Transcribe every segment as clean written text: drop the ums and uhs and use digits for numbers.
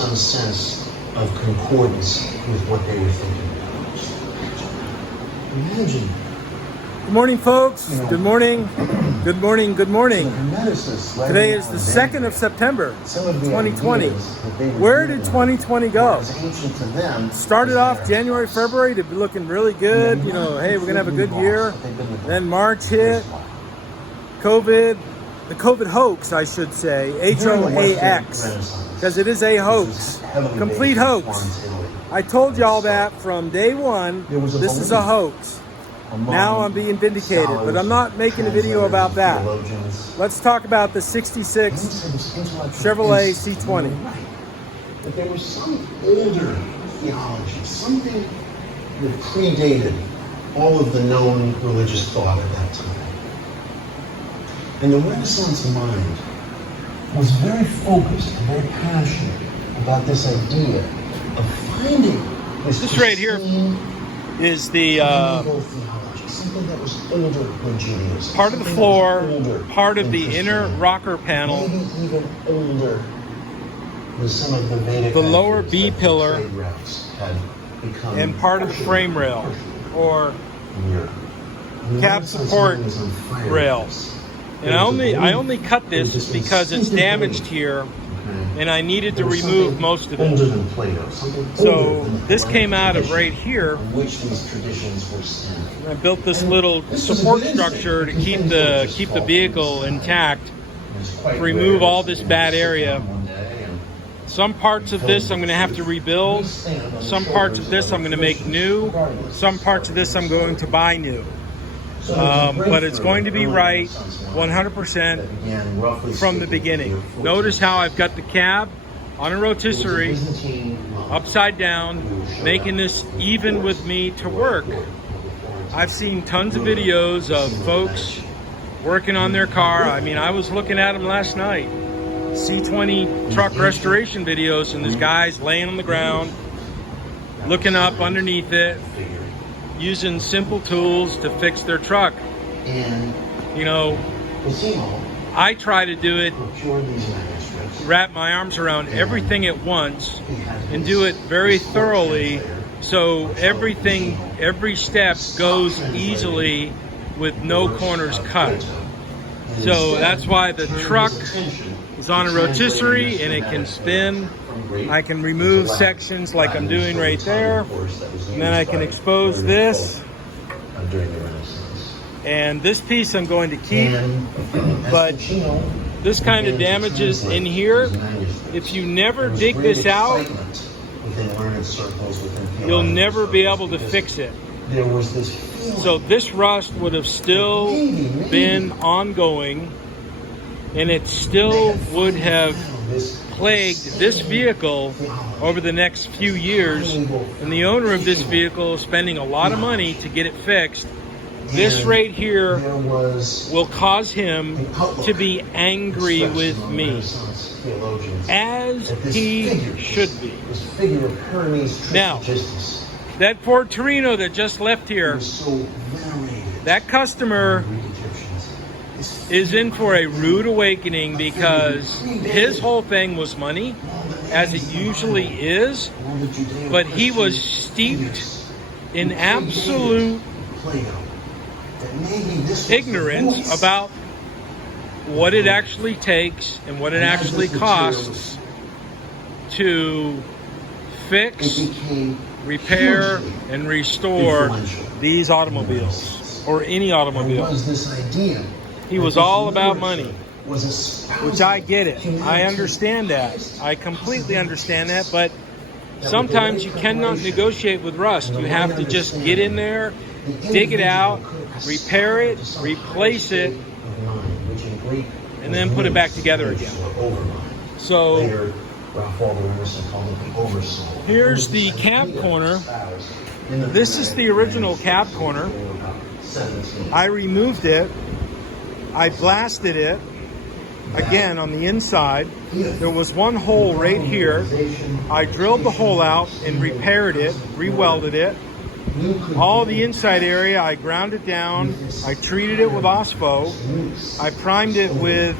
some sense of concordance with what they were thinking about. Imagine. Good morning, folks. Good morning. Good morning. Good morning. Today is the 2nd of September, 2020. Where did 2020 go? Started off January, February to be looking really good. You know, hey, we're going to have a good year. Then March hit. COVID, the COVID hoax, I should say, H-O-A-X, because it is a hoax, complete hoax. I told y'all that from day one, this is a hoax. Now I'm being vindicated, but I'm not making a video about that. Let's talk about the 66 Chevrolet C-20. But there was some older theology, something that predated all of the known religious thought at that time. And the Renaissance mind was very focused and very passionate about this idea of finding this right here is the something that was older than Judaism. Part of the floor, part of the inner rocker panel, maybe even older than some of the Vedic the lower B pillar, and part of the frame rail or cab support rail. And I only cut this because it's damaged here, and I needed to remove most of it. So this came out of right here. I built this little support structure to keep the vehicle intact, to remove all this bad area. Some parts of this I'm going to have to rebuild. Some parts of this I'm going to make new. Some parts of this I'm going to buy new. But it's going to be right 100% from the beginning. Notice how I've got the cab on a rotisserie, upside down, making this even with me to work. I've seen tons of videos of folks working on their car. I mean, I was looking at them last night. C-20 truck restoration videos, and this guy's laying on the ground, looking up underneath it, using simple tools to fix their truck. You know, I try to do it, wrap my arms around everything at once and do it very thoroughly, so everything, every step goes easily with no corners cut. So that's why the truck is on a rotisserie and it can spin. I can remove sections like I'm doing right there, and then I can expose this. And this piece I'm going to keep, but this kind of damages in here. If you never dig this out, you'll never be able to fix it. So this rust would have still been ongoing, and it still would have plagued this vehicle over the next few years, and the owner of this vehicle is spending a lot of money to get it fixed. This right here will cause him to be angry with me, as he should be. Now, that Ford Torino that just left here, that customer is in for a rude awakening, because his whole thing was money, as it usually is, but he was steeped in absolute ignorance about what it actually takes and what it actually costs to fix, repair, and restore these automobiles, or any automobile. He was all about money, which I get it. I understand that. I completely understand that, but sometimes you cannot negotiate with rust. You have to just get in there, dig it out, repair it, replace it, and then put it back together again. So here's the cab corner. This is the original cab corner. I removed it. I blasted it again on the inside. There was one hole right here. I drilled the hole out and repaired it, re-welded it. All the inside area, I ground it down. I treated it with OSPO. I primed it with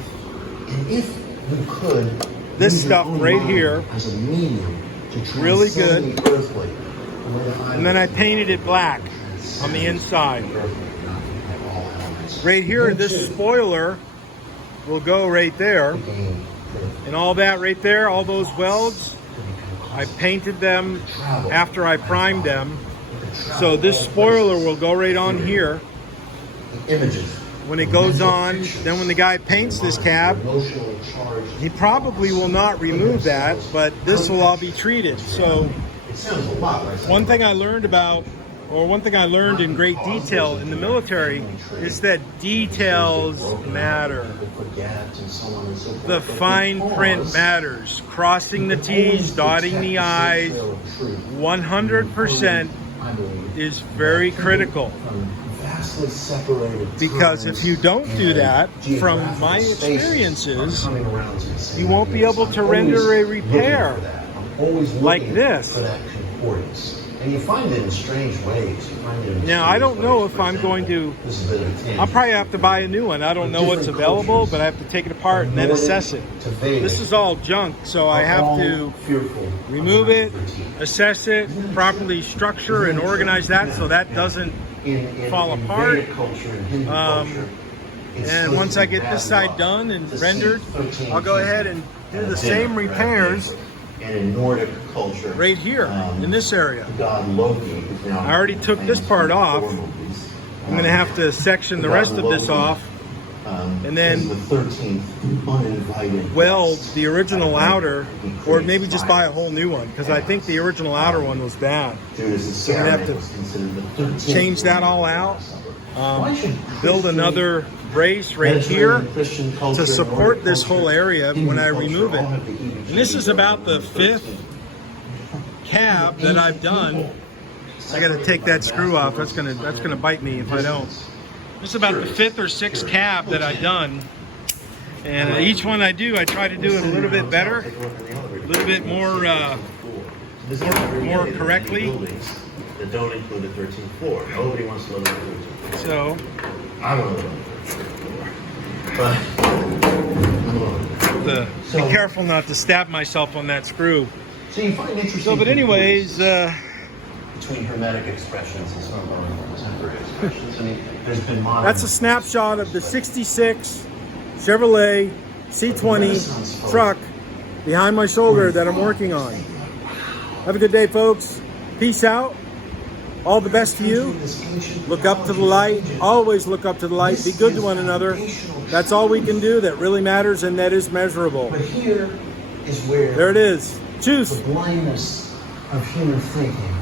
this stuff right here. As a medium to Really transcend good. the earthly. And then I painted it black on the inside. Right here, this spoiler will go right there. And all that right there, all those welds, I painted them after I primed them. So this spoiler will go right on here. When it goes on, then when the guy paints this cab, he probably will not remove that, but this will all be treated. So one thing I learned in great detail in the military is that details matter. The fine print matters. Crossing the T's, dotting the I's, 100% is very critical. Because if you don't do that, from my experiences, you won't be able to render a repair like this. And you find it in strange ways. Now, I don't know if I'm going to, I'll probably have to buy a new one. I don't know what's available, but I have to take it apart and then assess it. This is all junk, so I have to remove it, assess it, properly structure and organize that so that doesn't fall apart. And once I get this side done and rendered, I'll go ahead and do the same repairs and in Nordic culture, right here in this area. God Loki, I already took this part off. I'm going to have to section the rest of this off and then weld the original outer, or maybe just buy a whole new one, because I think the original outer one was bad. So I'm going to have to change that all out, build another brace right here to support this whole area when I remove it. And this is about the 5th cab that I've done. I got to take that screw off. That's gonna bite me if I don't. This is about the 5th or 6th cab that I've done, and each one I do, I try to do it a little bit better, a little bit more correctly. That don't include the 13th floor. Nobody wants to live on the 13th floor. So I want to live on the 13th floor. But be careful not to stab myself on that screw. So you find interesting. So, but anyways, between hermetic expressions and some of our contemporary expressions, I mean, there's been modern. that's a snapshot of the '66 Chevrolet C-20 truck behind my shoulder that I'm working on. Have a good day, folks. Peace out. All the best to you. Look up to the light. Always look up to the light. Be good to one another. That's all we can do that really matters and that is measurable. But here is where There it is. Choose. the blindness of human thinking